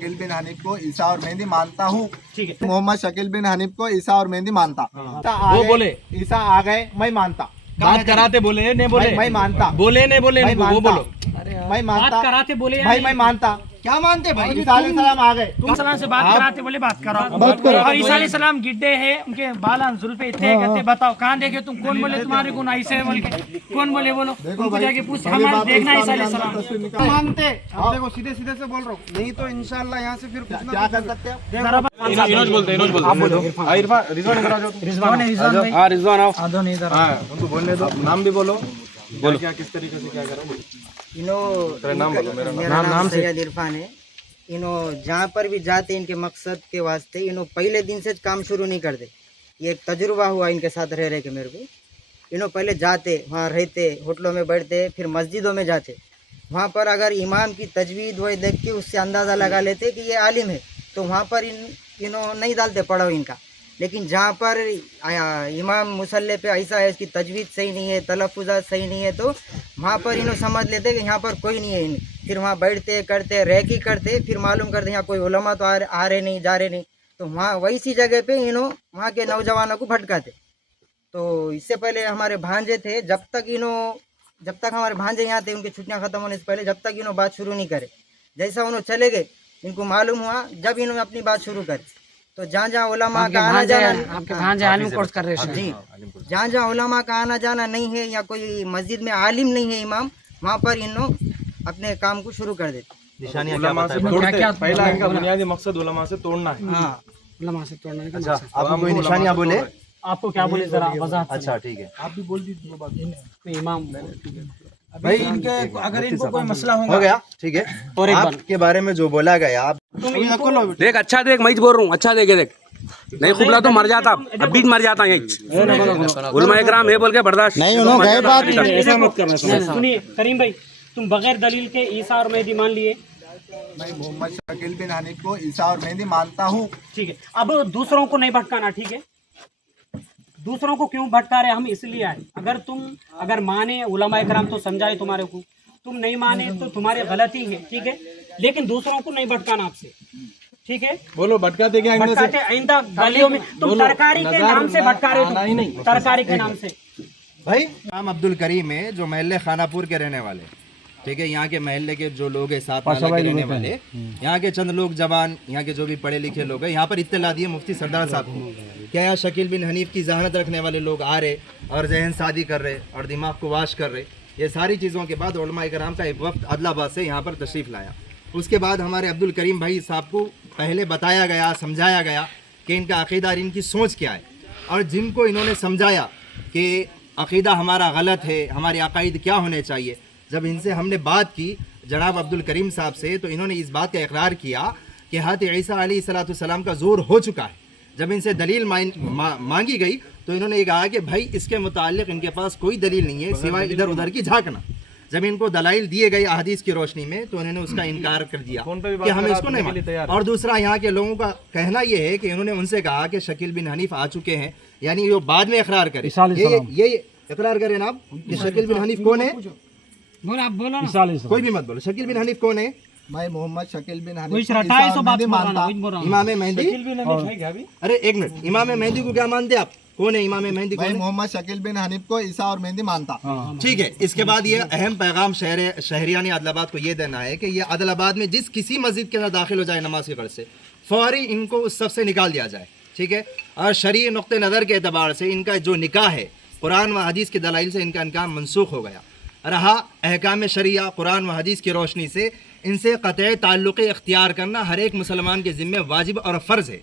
शकील बिन हनीफ को ईसा और मेहंदी मानता हूँ। ठीक है। मोहम्मद शकील बिन हनीफ को ईसा और मेहंदी मानता। वो बोले ईसा आ गए, मैं मानता। बात कराते बोले नहीं बोले, मैं मानता। बोले नहीं बोले, मैं वो मानता। बोलो। मैं मानता। बात कराते बोले भाई मैं मानता। क्या मानते भाई? ईसा अलैहिस्सलाम आ गए। तुम सलाम से बात कराते बोले बात करो। बात करो। और ईसा अलैहिस्सलाम गिड्डे हैं, उनके बाल जुल्फे इतने कहते बताओ कहाँ देखे तुम? कौन बोले तुम्हारे गुण ऐसे है बोल के? कौन बोले बोलो? उनको जाके पूछ, हमारे देखना ईसा अलैहिस्सलाम मानते अब देखो सीधे सीधे से बोल रहा हूँ, नहीं तो इंशाल्लाह यहाँ से फिर कुछ ना क्या कर सकते हैं? इनोज बोलते, इनोज बोलते। आप बोलो। रिजवान भाई हाँ रिजवान आओ। आदो नहीं इधर हाँ उनको बोलने दो, नाम भी बोलो। बोलो क्या किस तरीके से क्या करो। इन्हों नाम बोलो, मेरा मेरा नाम सैयद इरफान है। इन्हों जहाँ पर भी जाते इनके मकसद के वास्ते इन्हों पहले दिन से काम शुरू नहीं करते। ये एक तजुर्बा हुआ इनके साथ रह रहे के मेरे को। इन्हों पहले जाते, वहाँ रहते, होटलों में बैठते, फिर मस्जिदों में जाते। वहाँ पर अगर इमाम की तजवीद वही देख के उससे अंदाज़ा लगा लेते कि ये आलिम है, तो वहाँ पर इन्हों नहीं डालते पढ़ाओ इनका। लेकिन जहाँ पर इमाम मुसल्ले पे ऐसा है, इसकी तजवीद सही नहीं है, तलफ़ुज़ात सही नहीं है, तो वहाँ पर इन्हों समझ लेते कि यहाँ पर कोई नहीं है। फिर वहाँ बैठते करते रैकी करते, फिर मालूम करते यहाँ कोई उलमा तो आ रहे नहीं, जा रहे नहीं, तो वहाँ वही सी जगह पे इन्हों वहाँ के नौजवानों को भटकाते। तो इससे पहले हमारे भांजे थे, जब तक हमारे भांजे यहाँ थे, उनकी छुट्टियाँ ख़त्म होने से पहले, जब तक इन्हों बात शुरू नहीं करे, जैसा उन्होंने चले गए, इनको मालूम हुआ जब इन्होंने अपनी बात शुरू करी, तो जहाँ उलमा का आना जाना, आपके भांजे आलिम कोर्स कर रहे हैं जी, जहाँ उलमा का आना जाना नहीं है या कोई मस्जिद में आलिम नहीं है इमाम, वहाँ पर इन्हों अपने काम को शुरू कर देते। उलमा से तोड़ते, पहला इनका बुनियादी मकसद उलमा से तोड़ना है। हाँ, उलमा से तोड़ने का अच्छा, मकसद। आपको कोई निशानियाँ बोले? आपको क्या बोले जरा वजाहत से। अच्छा ठीक है। आप भी बोल दीजिए वो बात। इमाम भाई इनके अगर इनको कोई मसला हो गया, ठीक है। और एक बार आपके बारे में जो बोला गया, आप देख अच्छा देख, मैं बोल रहा हूँ अच्छा देखे देख, नहीं खुबला तो मर जाता, अब भी मर जाता यही। उलमा इकराम है बोल के बर्दाश्त नहीं उन्होंने गए बात ऐसा मत करना। सुनिए करीम भाई, तुम बगैर दलील के ईसा और मेहदी मान लिए। मैं मोहम्मद शकील बिन हनीफ को ईसा और मेहंदी मानता हूँ। ठीक है, अब दूसरों को नहीं भटकाना, ठीक है? दूसरों को क्यों भटका रहे हम इसलिए आए। अगर माने उलमा इकराम तो समझाए तुम्हारे को, तुम नहीं माने तो तुम्हारी गलती है, ठीक है? लेकिन दूसरों को नहीं भटकाना आपसे, ठीक है? बोलो भटकाते क्या? भटकाते आइंदा गलियों में तुम तरकारी के नाम से भटका रहे हो, तुम तरकारी के नाम से। भाई नाम अब्दुल करीम है, जो महल्ले खानापुर के रहने वाले, ठीक है। यहाँ के महल्ले के जो लोग हैं, साथ नाला के रहने वाले, यहाँ के चंद लोग जवान, यहाँ के जो भी पढ़े लिखे लोग हैं, यहाँ पर इत्तला दिए मुफ्ती सरदार साहब को क्या यहाँ शकील बिन हनीफ की जहानत रखने वाले लोग आ रहे और जहन शादी कर रहे और दिमाग को वाश कर रहे। ये सारी चीज़ों के बाद उलमा इकराम का एक वक्त अदलाबाद से यहाँ पर तशरीफ़ लाया। उसके बाद हमारे अब्दुल करीम भाई साहब को पहले बताया गया, समझाया गया कि इनका अक़ीदा और इनकी सोच क्या है, और जिनको इन्होंने समझाया कि अक़ीदा हमारा गलत है, हमारे अक़ाइद क्या होने चाहिए, जब इनसे हमने बात की जनाब अब्दुल करीम साहब से, तो इन्होंने इस बात का इकरार किया कि हज़रत ईसा अलैहिस्सलाम का ज़ोर हो चुका है। जब इनसे दलील मांगी गई तो इन्होंने ये कहा कि भाई इसके मुतालिक इनके पास कोई दलील नहीं है सिवाय इधर उधर की झांकना। जब इनको दलाइल दिए गए अहदीस की रोशनी में, तो उन्होंने उसका इनकार कर दिया कि हम इसको नहीं मानते। और दूसरा, यहाँ के लोगों का कहना ये है कि इन्होंने उनसे कहा कि शकील बिन हनीफ आ चुके हैं, यानी वो बाद में इकरार करे, ये इकरार करें ना आप कि शकील बिन हनीफ कौन है। बोलो आप बोलो ना, कोई भी मत बोलो। शकील बिन हनीफ कौन है? मैं मोहम्मद शकील बिन हनीफ वही को ईसा रटाए और सो बात मेहंदी बोल रहा मानता। हूँ, वही बोल रहा हूँ। इमाम मेहंदी, अरे एक मिनट, इमाम मेहंदी को क्या मानते आप? कौन है इमाम मेहंदी? मैं कौन है? मोहम्मद शकील बिन हनीफ को ईसा और मेहंदी मानता। ठीक है। इसके बाद ये अहम पैगाम शहरियानी आदिलाबाद को ये देना है कि ये आदिलाबाद में जिस किसी मस्जिद के साथ दाखिल हो जाए नमाज की गर्ज से, फौरी इनको उस सब से निकाल दिया जाए, ठीक है। और शरई नुक्ते नज़र के अतबार से इनका जो निकाह है, कुरान व हदीस के दलाइल से इनका निकाह मनसूख हो गया। रहा अहकाम शरिया, कुरान व हदीस की रोशनी से इनसे क़तई ताल्लुक़ इख्तियार करना हर एक मुसलमान के ज़िम्मे वाजिब और फ़र्ज़ है।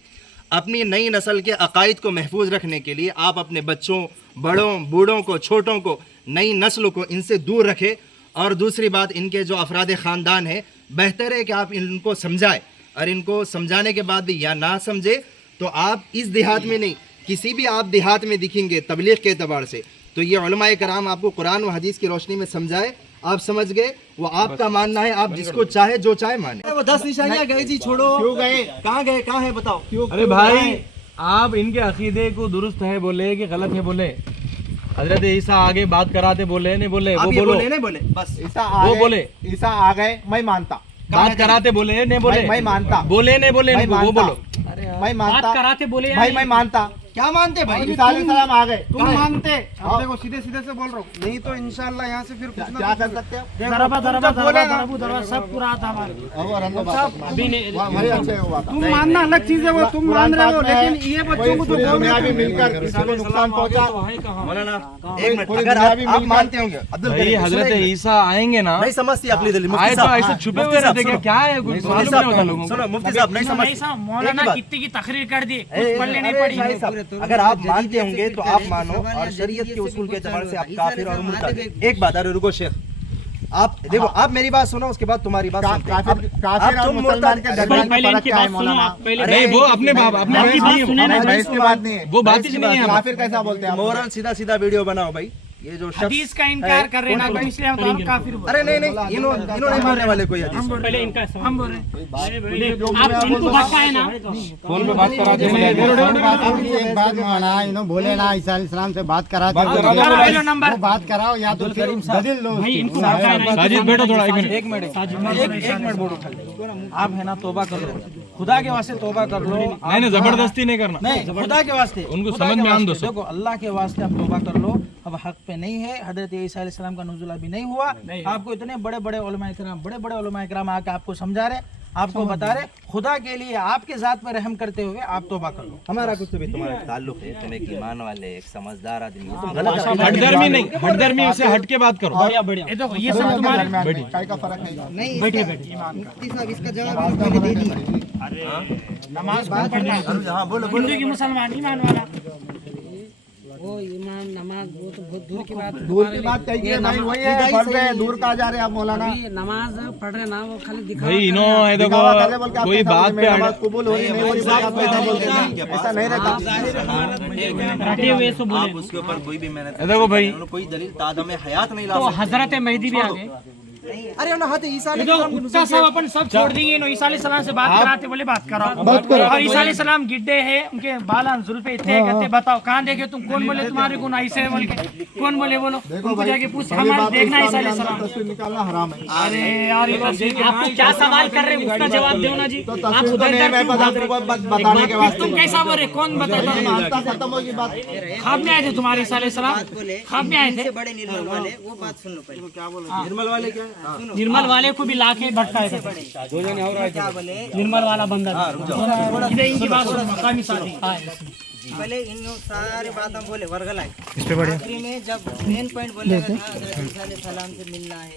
अपनी नई नस्ल के अकायद को महफूज रखने के लिए आप अपने बच्चों, बड़ों, बूढ़ों को, छोटों को, नई नस्ल को इनसे दूर रखें। और दूसरी बात, इनके जो अफराद ख़ानदान है, बेहतर है कि आप इनको समझाएं, और इनको समझाने के बाद भी या ना समझे तो आप इस देहात में नहीं, किसी भी आप देहात में दिखेंगे तबलीग के अतबार से, तो ये उलमा कराम आपको कुरान व हदीस की रोशनी में समझाए, आप समझ गए, वो आपका मानना है, आप जिसको चाहे जो चाहे माने। वो 10 निशानियां गए जी, छोड़ो। क्यों गए? कहाँ है बताओ? क्यों? अरे भाई आप इनके अकीदे को दुरुस्त है बोले कि गलत है बोले? हजरत ईसा आगे बात कराते बोले नहीं बोले? वो बोलो। नहीं बोले बस। ईसा आ वो गए, बोले ईसा आ गए, मैं मानता। बात कराते बोले नहीं बोले? मैं मानता। बोले नहीं बोले? मैं इनको वो मानता। बोलो। मैं मानता बात कराते बोले या भाई, नहीं? मैं मानता। क्या मानते भाई? ईसा अलैहिस्सलाम आ गए, तुम मानते? अब देखो सीधे सीधे से बोल रहा हूँ, नहीं तो इंशाल्लाह यहाँ से फिर कुछ ना क्या कुछ कर सकते हो? सब पूरा आता हमारे। अभी नहीं वही अच्छे हुआ था। तुम मानना अलग चीज है, वो तुम मान रहे हो, लेकिन ये बच्चों को जो पूरी बोल दुनिया रहे भी मिलकर किसी को नुकसान पहुंचा। मौलाना पूरी एक मिनट, दुनिया अगर भी आप मिलकर- मानते होंगे अब्दुल भाई करीम, हजरत सुनो, ईसा आएंगे ना, नहीं समझती अपनी दिल्ली आए तो ऐसे छुपे हुए रहते क्या? क्या है कुछ मालूम नहीं होता लोगों को। सुनो मुफ्ती साहब, नहीं समझ मौलाना कितने की तकरीर कर दी, कुछ पढ़ने नहीं पड़ी। अगर आप मानते होंगे तो आप मानो, और शरीयत के उसूल के एतबार से आप काफिर और मुर्तद। एक बात, अरे रुको शेख, आप देखो, आप मेरी बात सुनो, उसके बाद तुम्हारी बात सुनते हैं। काफिर और मुसलमान के दरमियान पहले फर्क इनकी क्या है बात सुनो मौलाना? आप पहले। नहीं वो अपने बाप अपने आपकी बात सुने ना, बहस की बात नहीं है, वो बात ही नहीं है। काफिर कैसा बोलते हैं आप? मोरल सीधा सीधा वीडियो बनाओ भाई। ये जो शख्स का इनकार कर रहे ना, तो इसलिए हम तो काफिर बोल अरे नहीं नहीं, इन्होंने नहीं मानने वाले कोई हदीस। पहले इनका हम बोल रहे हैं। आप इनको भटकाए ना, फोन पे बात कराते एक बात माना, इन्होंने बोले ना ईसा अलैहिस्सलाम से बात कराते लो नंबर वो बात कराओ, या तो फिर दलील लो। भाई इनको भटकाए ना। साजिद बैठो थोड़ा, एक मिनट। एक मिनट बोलो, आप है ना तौबा कर लो, खुदा के वास्ते तौबा कर लो। नहीं नहीं, जबरदस्ती नहीं करना। नहीं, खुदा के वास्ते, उनको खुदा समझ के में आन दो वास्ते, सब। देखो अल्लाह के वास्ते आप तौबा कर लो। अब हक पे नहीं है, हजरत ईसा अलैहिस्सलाम का नुज़ुल अभी नहीं हुआ। आपको इतने बड़े बड़े उलमा इकराम आके आपको समझा रहे, आपको बता रहे, खुदा के लिए आपके जात पर रहम करते हुए आप तौबा कर लो। हमारा कुछ तो भी तुम्हारा ताल्लुक है, तुम एक ईमान वाले, एक समझदार आदमी हो, तुम गलत हटदर्मी नहीं, हटदर्मी से हट के बात करो। बढ़िया बढ़िया। ये सब तुम्हारे दरमियान काय का फर्क है? नहीं, मुफ्ती साहब इसका जवाब आप पहले दे दिए। नमाज कौन पढ़ता है? हिंदू की मुसलमान ईमान वाला। वो ईमान नमाज वो तो बहुत दूर की बात है। दूर की बात कहिए भाई, वही है, पढ़ रहे हैं, दूर का जा रहे हैं आप मौलाना। नमाज पढ़ रहे ना, वो खाली दिखा भाई इनो है देखो, दिखावा कर रहे बोल के आप कोई कैसा बात बोलते पे हैं, नमाज कबूल हो रही नहीं हो रही, बोल के आप कैसा बोलते हैं? ऐसा नहीं रहता। रटे हुए सो बोले। उसके ऊपर कोई भी मेहनत देखो भाई, कोई दलील तादम हयात नहीं ला तो सकते। हजरत मेहदी भी आ गए। अरे ना हाथ ईसा ये तो उत्ता सब अपन सब छोड़ दिए, ईसा अलैहिस्सलाम से बात कराते बोले बात करो। और ईसा अलैहिस्सलाम गिड्डे है, उनके बाल जुल्फे इतने कहते, बताओ कहाँ देखे तुम, कौन बोले तुम्हारे गुण ऐसे बोल के, कौन बोले बोलो, उनको जाके पूछ, हमारे देखना ईसा अलैहिस्सलाम। तस्वीर निकालना हराम है। अरे यार ये तो आपको क्या सवाल कर रहे हैं उसका जवाब दो ना जी। तो आप तस्वीर तो उधर नहीं है, मैं क्यों बस भाग रहे आपको बताने के वास्ते। तुम कैसा बोल रहे, कौन बताता है? मानता खत्म होगी बात। ख्वाब में आए थे तुम्हारे ईसा अलैहिस्सलाम, ख्वाब में आए थे। बड़े निर्मल वाले, वो बात सुन लो पहले। क्या बोलो? निर्मल वाले क्या निर्मल वाले को भी लाके भटकाए थे। क्या बोले? निर्मल वाला बंदा इधर इनकी बात सुनो, मकामी साथी। पहले इन सारे बात हम बोले वर्गलाए, आखिरी में जब मेन पॉइंट बोले सलाम से मिलना है,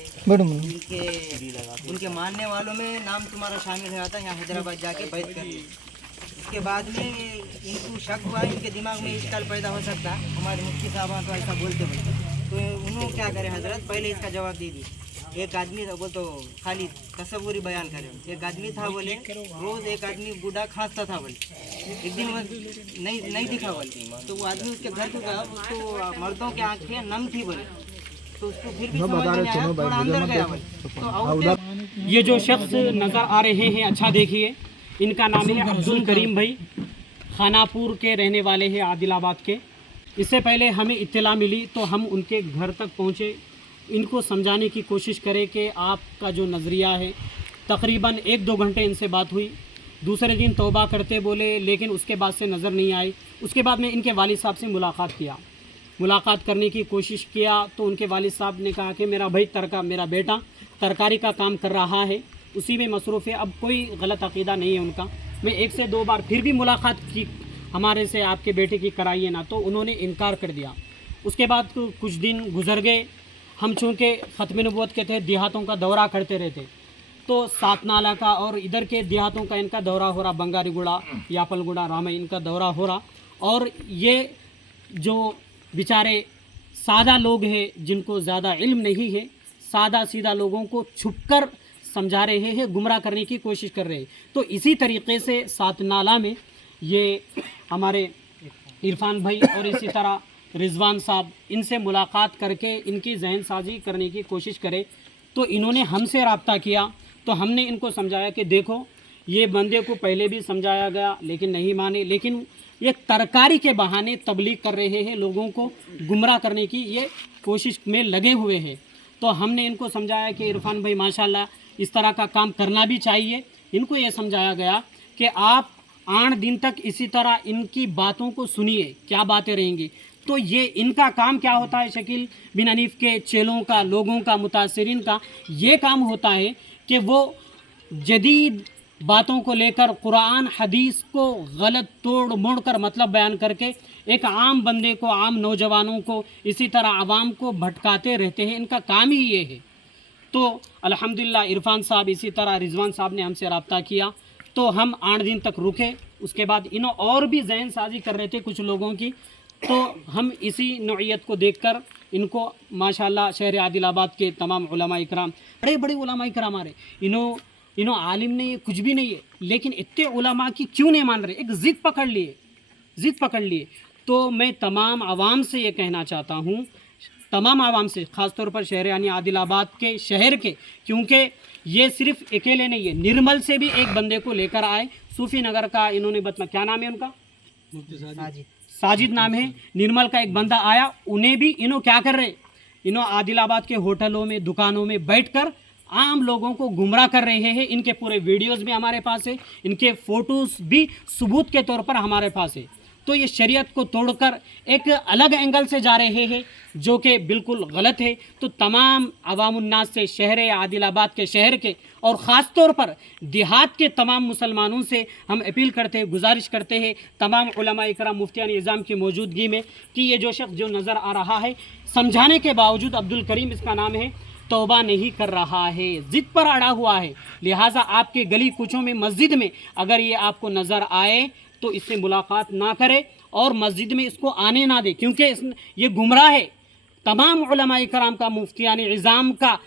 उनके मानने वालों में नाम तुम्हारा शामिल है, आता यहाँ हैदराबाद जाके बैठ कर। इसके बाद में इनको शक हुआ, इनके दिमाग में इश्काल पैदा हो सकता, हमारे मुफ्ती साहब तो ऐसा बोलते तो उन्होंने क्या करे हजरत, पहले इसका जवाब दे दी। एक आदमी था, वो तो खाली तस्वुरी बयान करे, एक आदमी था बोले, रोज एक आदमी बूढ़ा खांसता था बोले, एक दिन वो नहीं दिखा बोले, तो वो आदमी उसके घर को गया, उसको मर्दों की आंखें नम थी बोले, तो उसको फिर भी समझ में नहीं आया, थोड़ा अंदर गया बोले, तो आउट। ये जो शख्स नज़र आ रहे हैं, अच्छा देखिए, इनका नाम है अब्दुल करीम भाई, खानापुर के रहने वाले हैं, आदिलाबाद के। इससे पहले हमें इत्तला मिली तो हम उनके घर तक पहुँचे, इनको समझाने की कोशिश करें कि आपका जो नज़रिया है। तकरीबन 1-2 घंटे इनसे बात हुई। दूसरे दिन तौबा करते बोले, लेकिन उसके बाद से नज़र नहीं आई। उसके बाद में इनके वालिद साहब से मुलाकात करने की कोशिश किया तो उनके वालिद साहब ने कहा कि मेरा बेटा तरकारी का काम कर रहा है, उसी में मसरूफ़ है, अब कोई गलत अक़ीदा नहीं है उनका। मैं 1 से 2 बार फिर भी मुलाकात की, हमारे से आपके बेटे की कराइए ना, तो उन्होंने इनकार कर दिया। उसके बाद कुछ दिन गुजर गए, हम चूँकि ख़त्म नबूवत के तहत देहातों का दौरा करते रहते, तो सात नाला का और इधर के देहातों का इनका दौरा हो रहा, बंगारीगुड़ा, यापलगुड़ा, रामा, इनका दौरा हो रहा। और ये जो बेचारे सादा लोग हैं, जिनको ज़्यादा इल्म नहीं है, सादा सीधा लोगों को छुपकर समझा रहे हैं, गुमराह करने की कोशिश कर रहे हैं। तो इसी तरीके से सात नाला में ये हमारे इरफान भाई और इसी तरह रिजवान साहब, इनसे मुलाकात करके इनकी जहन साजी करने की कोशिश करे, तो इन्होंने हमसे रब्ता किया। तो हमने इनको समझाया कि देखो, ये बंदे को पहले भी समझाया गया लेकिन नहीं माने, लेकिन ये तरकारी के बहाने तबलीग कर रहे हैं, लोगों को गुमराह करने की ये कोशिश में लगे हुए हैं। तो हमने इनको समझाया कि इरफान भाई माशाल्लाह इस तरह का काम करना भी चाहिए। इनको ये समझाया गया कि आप 8 दिन तक इसी तरह इनकी बातों को सुनिए, क्या बातें रहेंगी। तो ये इनका काम क्या होता है, शकील बिन हनीफ के चेलों का, लोगों का, मुतासिरीन का ये काम होता है कि वो जदीद बातों को लेकर कुरान हदीस को गलत तोड़ मोड़ कर मतलब बयान करके एक आम बंदे को, आम नौजवानों को, इसी तरह आवाम को भटकाते रहते हैं। इनका काम ही ये है। तो अल्हम्दुलिल्लाह इरफान साहब, इसी तरह रिजवान साहब ने हमसे रब्ता किया, तो हम 8 दिन तक रुके। उसके बाद इन्हों और भी जहन साजी कर रहे थे कुछ लोगों की, तो हम इसी नौइयत को देखकर इनको माशाल्लाह शहर आदिलाबाद के तमाम उलमा इकराम, बड़े बड़े उलमा इकराम आ रहे, इन्हों आलिम ने ये कुछ भी नहीं है, लेकिन इतने उलमा की क्यों नहीं मान रहे, एक ज़िद पकड़ लिए। तो मैं तमाम आवाम से ये कहना चाहता हूँ, तमाम आवाम से, ख़ासतौर पर शहर यानी आदिलाबाद के शहर के, क्योंकि ये सिर्फ अकेले नहीं है, निर्मल से भी एक बंदे को लेकर आए, सूफ़ी नगर का इन्होंने बता, क्या नाम है उनका, साजिद नाम है, निर्मल का एक बंदा आया, उन्हें भी इन्हों क्या कर रहे, इन्हों आदिलाबाद के होटलों में, दुकानों में बैठकर आम लोगों को गुमराह कर रहे हैं। इनके पूरे वीडियोस भी हमारे पास है, इनके फ़ोटोज़ भी सबूत के तौर पर हमारे पास है। तो ये शरीयत को तोड़कर एक अलग एंगल से जा रहे हैं, जो कि बिल्कुल गलत है। तो तमाम अवामुन्नास से, शहर आदिलाबाद के, शहर के और ख़ास तौर पर देहात के तमाम मुसलमानों से हम अपील करते हैं, गुजारिश करते हैं तमाम उलमा इकराम, मुफ्तियान इज़ाम की मौजूदगी में, कि ये जो शख्स जो नज़र आ रहा है, समझाने के बावजूद, अब्दुल करीम इसका नाम है, तौबा नहीं कर रहा है, ज़िद पर अड़ा हुआ है। लिहाजा आपके गली कुचों में, मस्जिद में अगर ये आपको नज़र आए तो इससे मुलाकात ना करे और मस्जिद में इसको आने ना दे, क्योंकि ये गुमराह है। तमाम उलमा इकराम का, मुफ्तियान इज़ाम का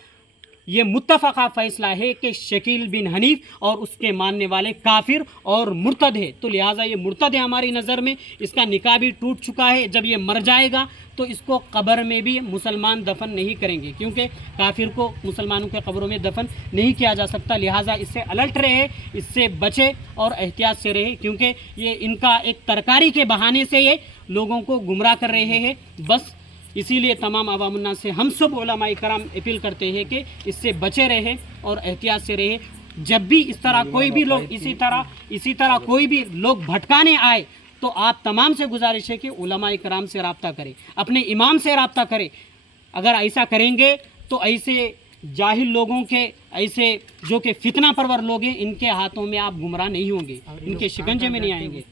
ये मुत्तफ़क़ा फ़ैसला है कि शकील बिन हनीफ और उसके मानने वाले काफिर और मुर्तद है। तो लिहाजा ये मुर्तद है हमारी नज़र में, इसका निकाह भी टूट चुका है। जब ये मर जाएगा तो इसको कब्र में भी मुसलमान दफन नहीं करेंगे, क्योंकि काफिर को मुसलमानों के कब्रों में दफन नहीं किया जा सकता। लिहाजा इससे अलर्ट रहे, इससे बचे और एहतियात से रहे, क्योंकि ये इनका एक तरकारी के बहाने से ये लोगों को गुमराह कर रहे हैं। बस इसीलिए तमाम अवामुन्नास से हम सब उलमा इकराम अपील करते हैं कि इससे बचे रहे और एहतियात से रहे। जब भी इस तरह कोई भी लोग इसी तरह कोई भी लोग भटकाने आए, तो आप तमाम से गुजारिश है कि उलमा इकराम से रब्ता करें, अपने इमाम से रब्ता करें। अगर ऐसा करेंगे तो ऐसे जाहिल लोगों के, ऐसे जो कि फितना परवर लोग हैं, इनके हाथों में आप गुमराह नहीं होंगे, इनके शिकंजे में नहीं आएंगे।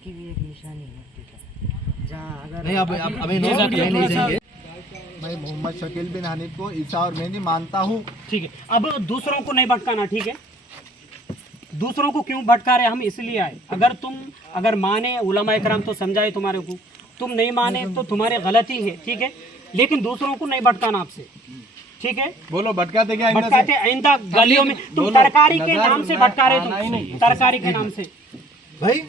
मैं मोहम्मद शकील बिन हनीफ को ईसा और मेहदी मानता हूँ। ठीक है, अब दूसरों को नहीं भटकाना, ठीक है। दूसरों को क्यों भटका रहे, हम इसलिए आए। अगर माने उलमा इकराम तो समझाए तुम्हारे को, तुम नहीं माने तो तुम्हारी गलती है, ठीक है, लेकिन दूसरों को नहीं भटकाना आपसे, ठीक है। बोलो भटकाते क्या? भटकाते आइंदा गलियों में, तुम तरकारी के नाम से भटका रहे, तुम तरकारी के नाम से भाई।